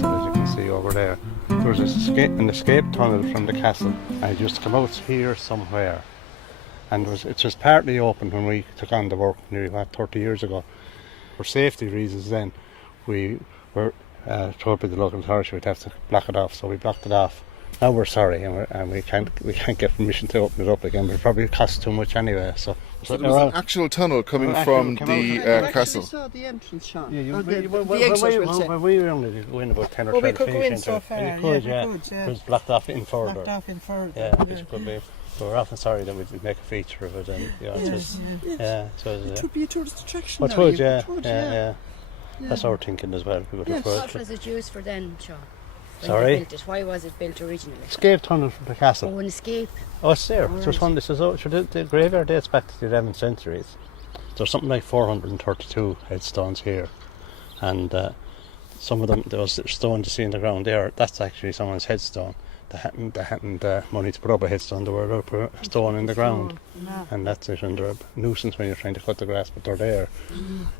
castle, as you can see over there. There was an escape tunnel from the castle, and it used to come out here somewhere. And it was partly open when we took on the work nearly 30 years ago. For safety reasons then, we were told by the local authority we'd have to block it off, so we blocked it off. Now we're sorry, and we can't get permission to open it up again, but it probably costs too much anyway. So there was an actual tunnel coming from the castle. I saw the entrance, Sean. Yeah, the exit, we'll say. We were only going about 10 or 12 we could go feet in so far. And you could, yeah. It was blocked off in further. Blocked off in further. Yeah, it could be. But we're often sorry that we'd make a feature of it, and it would be a tourist attraction. Well, it would, yeah. That's our thinking as well. What was it used for then, Sean? Sorry? Why was it built originally? Escape tunnel from the castle. Oh, an escape. Oh, it's there. Oh, There's one. The graveyard dates back to the 11th century. There's something like 432 headstones here, and some of them, those stones you see in the ground there, that's actually someone's headstone. They hadn't money to put up a headstone. They were put a stone in the ground, and that's it. And they're a nuisance when you're trying to cut the grass, but they're there.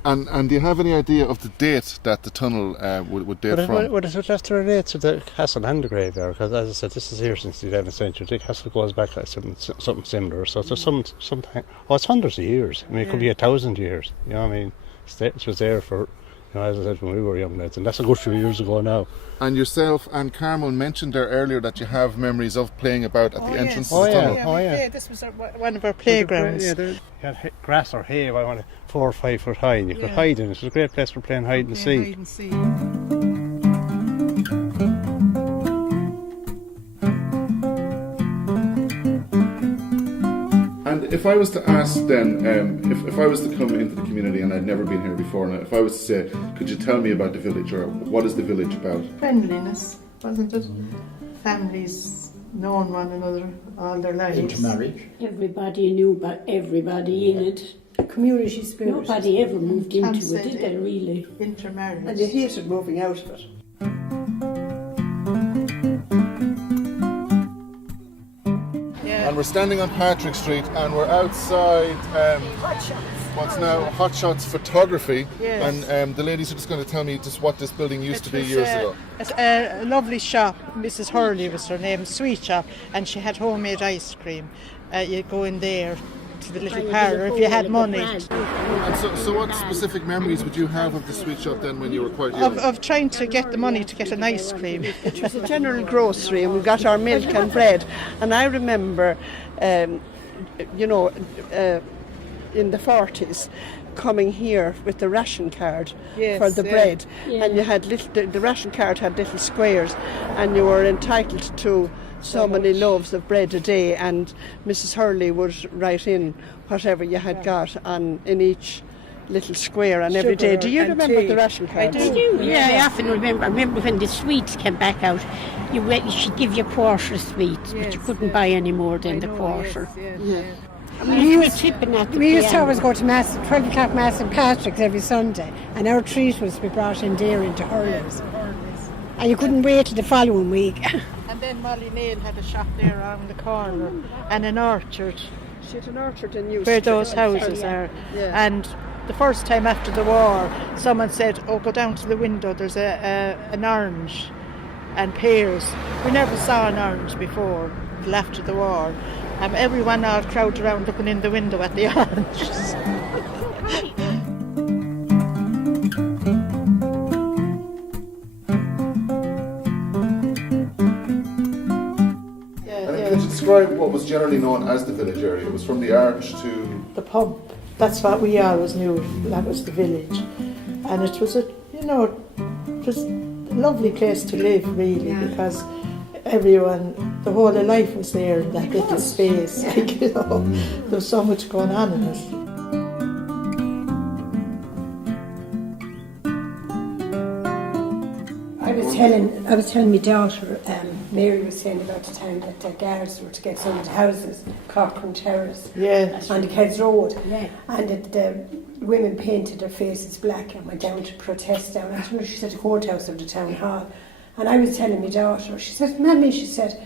And do you have any idea of the date that the tunnel would date from? Well, it would have to relate to the castle and the graveyard, because as I said, this is here since the 11th century. The castle goes back like something similar. So there's some time. Oh, it's hundreds of years. I mean, it could be 1,000 years. You know what I mean? It was there for, as I said, when we were young lads, and that's a good few years ago now. And yourself and Carmel mentioned there earlier that you have memories of playing about at the entrance to the tunnel. Yeah, this was one of our playgrounds. You had grass or hay, 4 or 5 foot high, and you could hide in it. It was a great place for playing hide and seek. Hide and seek. And if I was to ask then, if I was to come into the community and I'd never been here before, and if I was to say, could you tell me about the village, or what is the village about? Friendliness, wasn't it? Families knowing one another all their lives. Intermarriage. Everybody knew about everybody in it. Community spirit. Nobody ever moved into it, did they really? Intermarriage. And you hated moving out of it. And we're standing on Patrick Street, and we're outside what's now Hot Shots Photography. Yes. And the ladies are just going to tell me just what this building used to be years ago. It's a lovely shop. Mrs. Hurley was her name, sweet shop, and she had homemade ice cream. You go in there to the little parlour if you had money. And so what specific memories would you have of the sweet shop then when you were quite young? Of trying to get the money to get an ice cream. It was a general grocery, and we got our milk and bread. And I remember, in the 40s, coming here with the ration card for the bread. And you had the ration card had little squares, and you were entitled to so many loaves of bread a day, and Mrs. Hurley would write in whatever you had got in each little square on every day. Do you remember the ration cards? I do, I often remember. I remember when the sweets came back out, she'd give you a quarter of sweets, but you couldn't buy any more than the quarter. We used to always go to Mass, 12 o'clock Mass in Patrick's every Sunday, and our treat was to be brought in there into Hurley's. And you couldn't wait till the following week. And then Molly Nail had a shop there around the corner, and an orchard. She had an orchard in New where those houses are. Yeah. And the first time after the war, someone said, go down to the window, there's an orange and pears. We never saw an orange before, till after the war. And everyone all crowded around looking in the window at the oranges. Could you describe what was generally known as the village area? It was from the arch to the pub. That's what we always knew. That was the village, and it was it was a lovely place to live, really, because everyone, the whole of life was there in that little space. There was so much going on in it. I was telling my daughter, Mary was saying about the time that the guards were to get some of the houses, Cochrane Terrace, on the Kids Road, and that the women painted their faces black and went down to protest down at, she said, the courthouse of the town hall. And I was telling my daughter, she said, Mammy, she said,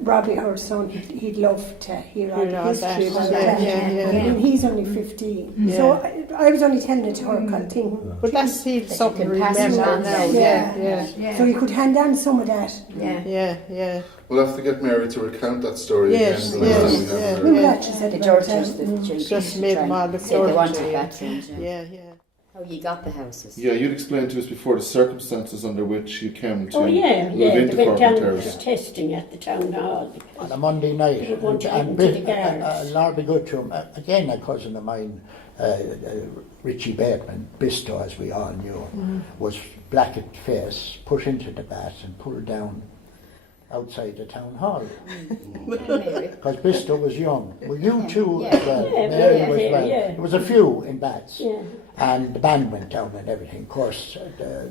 Robbie, our son, he'd love to hear all the history about Yeah. that. I mean, he's only 15. So I was only telling it to her, kind of thing. But that's something to can pass it remember on. now. Yeah. So you could hand down some of that. Yeah. We'll have to get Mary to recount that story Yes, again. the next time we have her. Remember that she said The about, daughters, the children. Just made them all look Say they wanted dirty. that change. Yeah. How you got the houses. Yeah, you'd explained to us before the circumstances under which you came to Oh yeah, live they into went Cork down and for Terrace. testing at the town hall. On a Monday night, They want to and get into the guards. Lord be good to him. Again, a cousin of mine, Richie Bateman, Bisto as we all knew, was black at face, put into the bath and pulled down outside the town hall. Because Bisto was young. Well, you too as well. Mary was well. There was a few in bats. Yeah. And the band went down and everything. Of course, the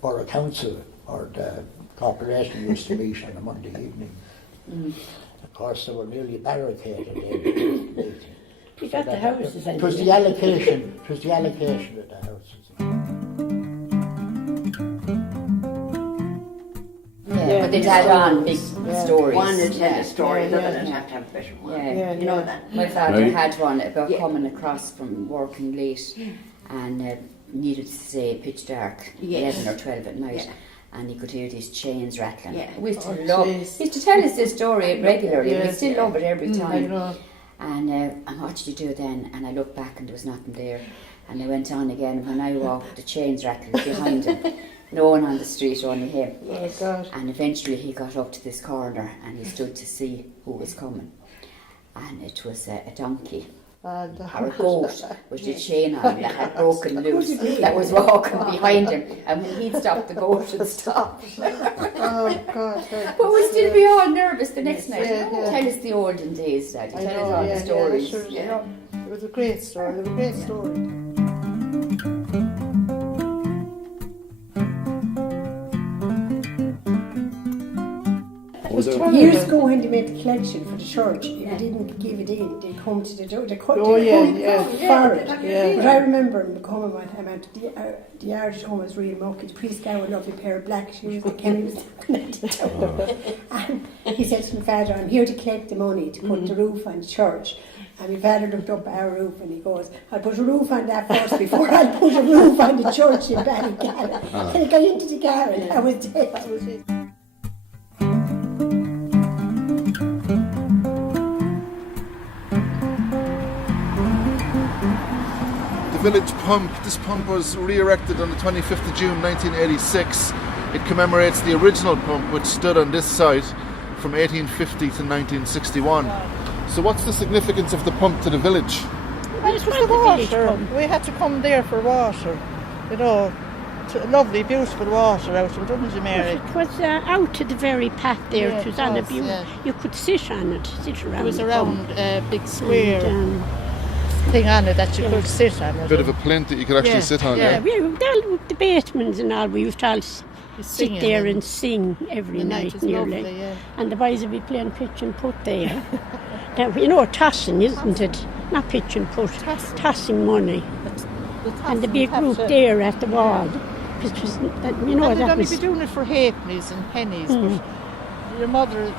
Borough Council or the Corporation used to meet on a Monday evening. Of course, they were nearly barricaded in. You got the houses. It was the allocation. It was the allocation of the houses. Yeah, but they'd add on big stories. One would tell a story, Yeah, another yeah. would have to have a better one. Yeah. You know that. My father Right. had one about Yeah. coming across from working late and needed to stay pitch dark, Yes. 11 or 12 at night. Yeah. And he could hear these chains rattling. Yeah. We used to Oh, love. jeez. He used to tell us this story regularly. Yeah. We still love it every I time. know. And what did you do then? And I looked back and there was nothing there. And I went on again. And when I walked, the chains rattled behind him. No one on the street, only him. Oh God. And eventually he got up to this corner and he stood to see who was coming. And it was a donkey And or a goat with the chain on that had broken loose that was walking behind him. And when he'd stop, the goat would stop. Oh God. But we'd still be all nervous the next night. Yeah. Tell us the olden days, Daddy. I Tell know, us all yeah, the stories. sure, It was a great story. It was a great story. years ago when they made the collection for the church, if you didn't give it in, they'd come to the door, they cut Oh, for yeah. it. But I remember them coming one time out to the yard at home was real mucky. The priest gave a lovely pair of black shoes that Kenny was looking at the door. And he said to my father, I'm here to collect the money to put the roof on the church. And my father looked up at our roof and he goes, I'll put a roof on that first before I'll put a roof on the church in Ballygallen. And he got into the car and that was it. That was it. The village pump. This pump was re-erected on the 25th of June 1986. It commemorates the original pump which stood on this site from 1850 to 1961. So what's the significance of the pump to the village? Well, it was the water. We had to come there for water. You know, lovely, beautiful water out of it, wasn't it, Mary? It was out to the very path there. Yeah, it was it on a was, view. yeah. You could sit on it, sit around. It was the around pump. a big square And, thing on it that you could sit on it. A bit of a plinth that you could actually Yeah, sit on. yeah. we were down with the Batemans and all. We used to all Singing sit there and sing every the night night was nearly. lovely, yeah. And the boys would be playing pitch and putt there. Now, you know, tossing, isn't it? Not pitch and putt, tossing money. And there'd be a group there at the wall. It was, you know, And they'd that only was... be doing it for halfpennies and pennies, but your mother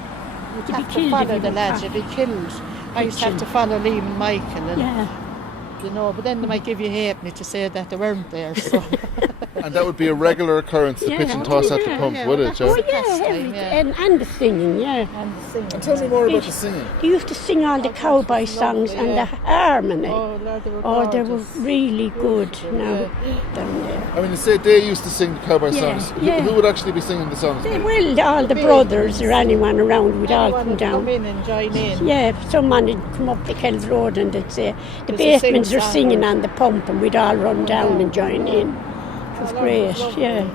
would be have to killed if follow you the were lads, caught. you'd be killed. I used to have to follow Liam and Michael, and Yeah. you know, but then they might give you halfpenny to say that they weren't there. So. And that would be a regular occurrence, the Yeah. pitch and toss at the Yeah, pump, yeah, would well, it, Oh, Joe? yeah, pastime, everything. yeah. And the singing, yeah. And the singing. Tell me more about the singing. They used to sing all the cowboy songs lovely, and yeah. the harmony. Oh, Lord, They were gorgeous. really good now down there. I mean, you say they used to sing the cowboy Yeah, songs. yeah. Who would actually be singing the songs? Well, all the brothers or anyone around would all Anyone come would come down. in and join in. Yeah, someone would come up the Kells Road and they'd say, the There's a Batemans are sing-song. singing on the pump, and we'd all run down and join in. It was great, yeah.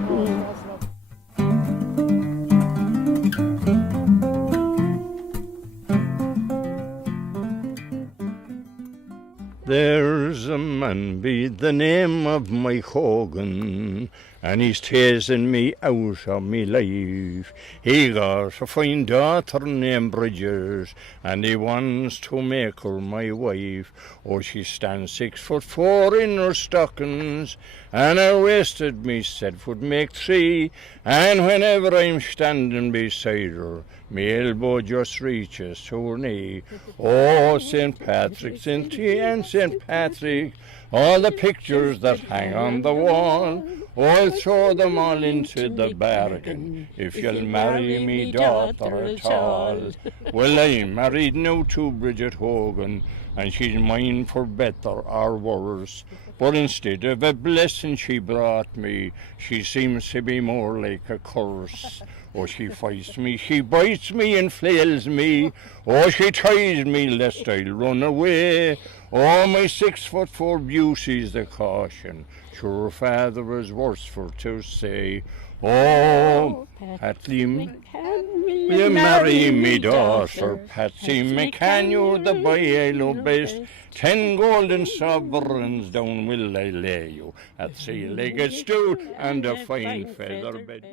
There's bosom and be the name of my Hogan, and he's tasting me out of me life. He got a fine daughter named Bridges, and he wants to make her my wife. Oh, she stands 6'4" in her stockings, and her waisted me said would make 3, and whenever I'm standing beside her, me elbow just reaches to her knee. Oh, St. Patrick, St. T and St. Patrick, all the pictures that hang on the wall, oh, I'll throw them all into the bargain if you'll marry me daughter at all. Well, I'm married now to Bridget Hogan, and she's mine for better or worse. But instead of a blessing she brought me, she seems to be more like a curse. Oh, she fights me, she bites me and flails me. Oh, she tries me lest I'll run away. Oh, my 6'4" beauty's the caution. Sure, father was worse for to say. Oh, Patsy, will you marry me daughter? Patsy McCann, you're the boy I love best. 10 golden sovereigns down will I lay you at 3-legged stool and a fine feather bed.